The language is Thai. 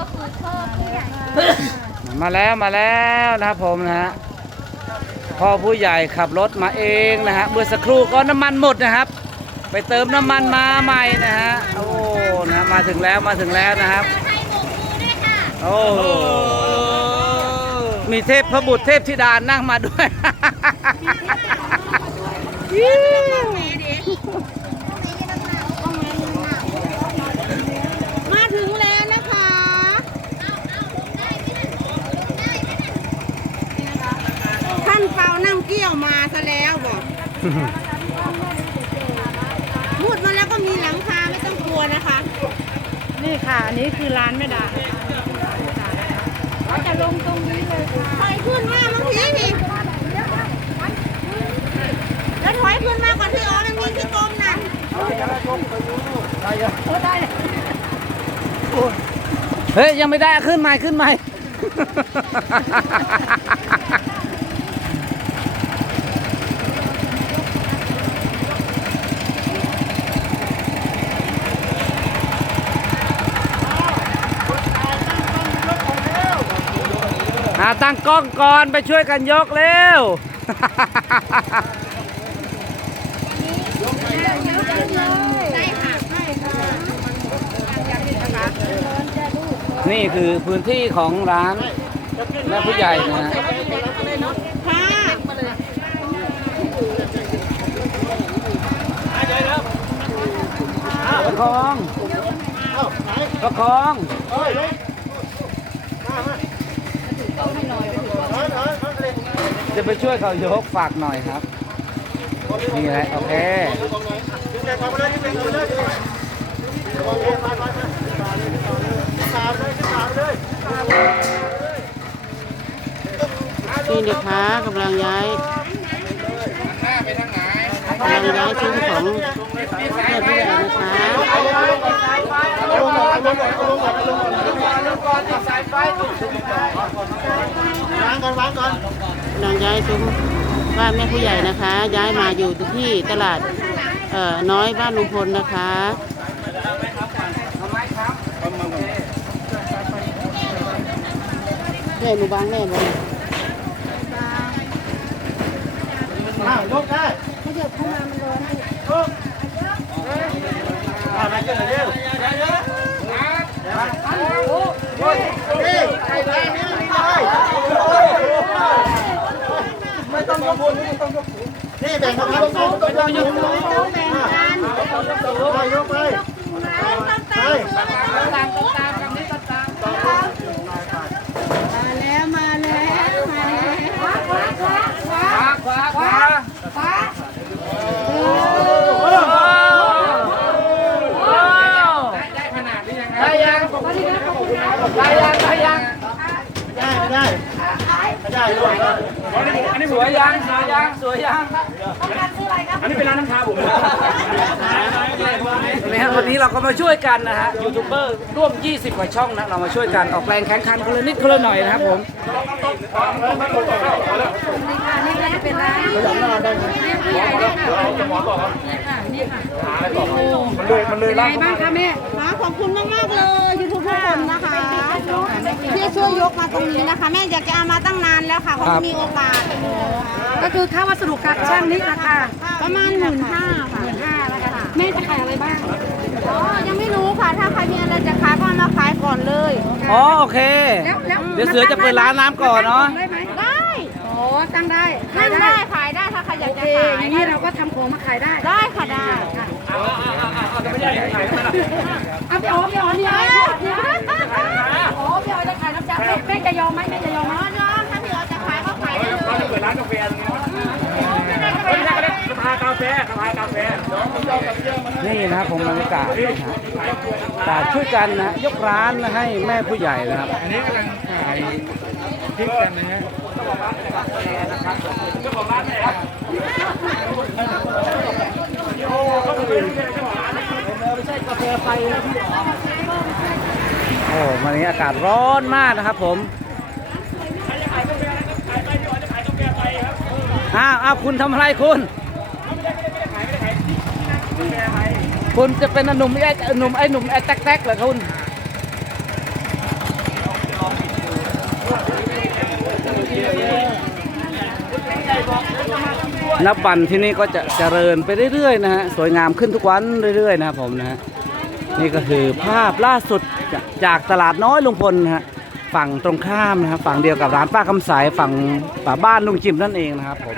ก็คือพ่อผู้ใหญ่มาแล้วมาแล้วนะครับผมนะฮะพ่อผู้ใหญ่ขับรถมาเองนะฮะเมื่อสักครู่ก็น้ำมันหมดนะครับ ไปเติมน้ำมันมาใหม่นะฮะโอ้นะฮะมาถึงแล้วมาถึงแล้วนะครับโบกมือด้วยค่ะโอ้มีเทพพระบุตรเทพธิดานั่งมาด้วยถึงแล้วนะคะ ท่านเปานั่ง เกี้ยวมาซะแล้วบอกพูดมาแล้วก็มีหลังคาไม่ต้องกลัวนะคะ นี่ค่ะ อันนี้คือร้านแม่ดาเราจะลงตรงนี้เลยค่ะถอยขึ้นมาบางทีนี่แล้วถอยขึ้นมาก่อนที่อ๋อมันมีที่กลมน่ะเฮ้ย ยังไม่ได้ขึ้นใหม่ขึ้นใหม่ อ่าตั้งกล้องก่อนไปช่วยกันยกเร็ว นี่คือพื้นที่ของร้านแม่ผู้ใหญ่นะฮะค่ะประคองประคอง จะไปช่วยเขายกฝากหน่อยครับ นี่แหละโอเคนี่เด็กค้ากำลังย้ายกำลังย้ายชิ้นของแม่ผู้ใหญ่นะคะ ลงก่อนางก่อนนางย้ายซุ้มบ้านแม่ผู้ใหญ่นะคะ ย้ายมาอยู่ที่ตลาดเอ่อน้อยบ้านลุงพลนะคะแม่หนูบางแม่บางมาลกได้ไม่เดี๋ยเข้ามามันร้อนนะเออมาเจอเร็ว นี่แบ่งกันครับต้องต้องต้องยกต้องแบ่งกันยกไปไปมตาแล้วมาแล้วมาแล้วขวาขวาขวาขวาได้ขนาดนี้ยังไงได้ยังได้ยังได้ยังไม่ได้ไม่ได้ไม่ ได้ด้วยอันนี้สวยยังสวยยังสวยยังอันนี้เป็นร้านน้ำชาผมนะฮะวันนี้เราก็มาช่วยกันนะฮะยูทูบเบอร์ร่วม 20 กว่าช่องนะเรามาช่วยกันออกแรงแข่งขันคนละนิดคนละหน่อยนะครับผมมันเลยมันเลยร้านบ้างคะแม่ค่ะขอบคุณมากมากๆเลยยูทูบทุกคนนะคะ ที่ช่วยยกมาตรงนี้นะคะ แม่อยากจะเอามาตั้งนานแล้วค่ะเพราะไม่มีโอกาส ก็คือค่าวัสดุกับช่างนี่ราคาประมาณหมื่นห้าค่ะห้าแล้วกันแม่จะขายอะไรบ้างอ๋อยังไม่รู้ค่ะถ้าใครมีอะไรจะขายก็เอามาขายก่อนเลยอ๋อโอเคแล้วแล้วเดี๋ยวเสือจะเปิดร้านน้ำก่อนเนาะได้ไหมได้อ๋อตั้งได้นั่งได้ขายได้ถ้าใครอยากโอจะเคขายอย่างนี้เราก็ทำของมาขายได้ได้ค่ะได้เอาพี่อ๋อพี่อ๋อนี่ไงอ๋อ แฟสภากาแฟนี่นะครับผมบรรยากาศนะฮะแต่ช่วยกันนะฮะยกร้านนะให้แม่ผู้ใหญ่นะครับอันนี้กำลังขายพริกกันนะฮะโอ้วันนี้อากาศร้อนมากนะครับผมอ้าวอ้าวคุณทำอะไรคุณ คุณจะเป็นหนุ่มไอ้หนุ่มไอ้หนุ่มไอ้แท็กแต๊กเหรอคุณนับวันที่นี่ก็จะเจริญไปเรื่อยๆนะฮะสวยงามขึ้นทุกวันเรื่อยๆนะครับผมนะฮะนี่ก็คือภาพล่าสุดจากตลาดน้อยลุงพลนะฮะฝั่งตรงข้ามนะฮะฝั่งเดียวกับร้านป้าคำสายฝั่งป่าบ้านลุงจิมนั่นเองนะครับผม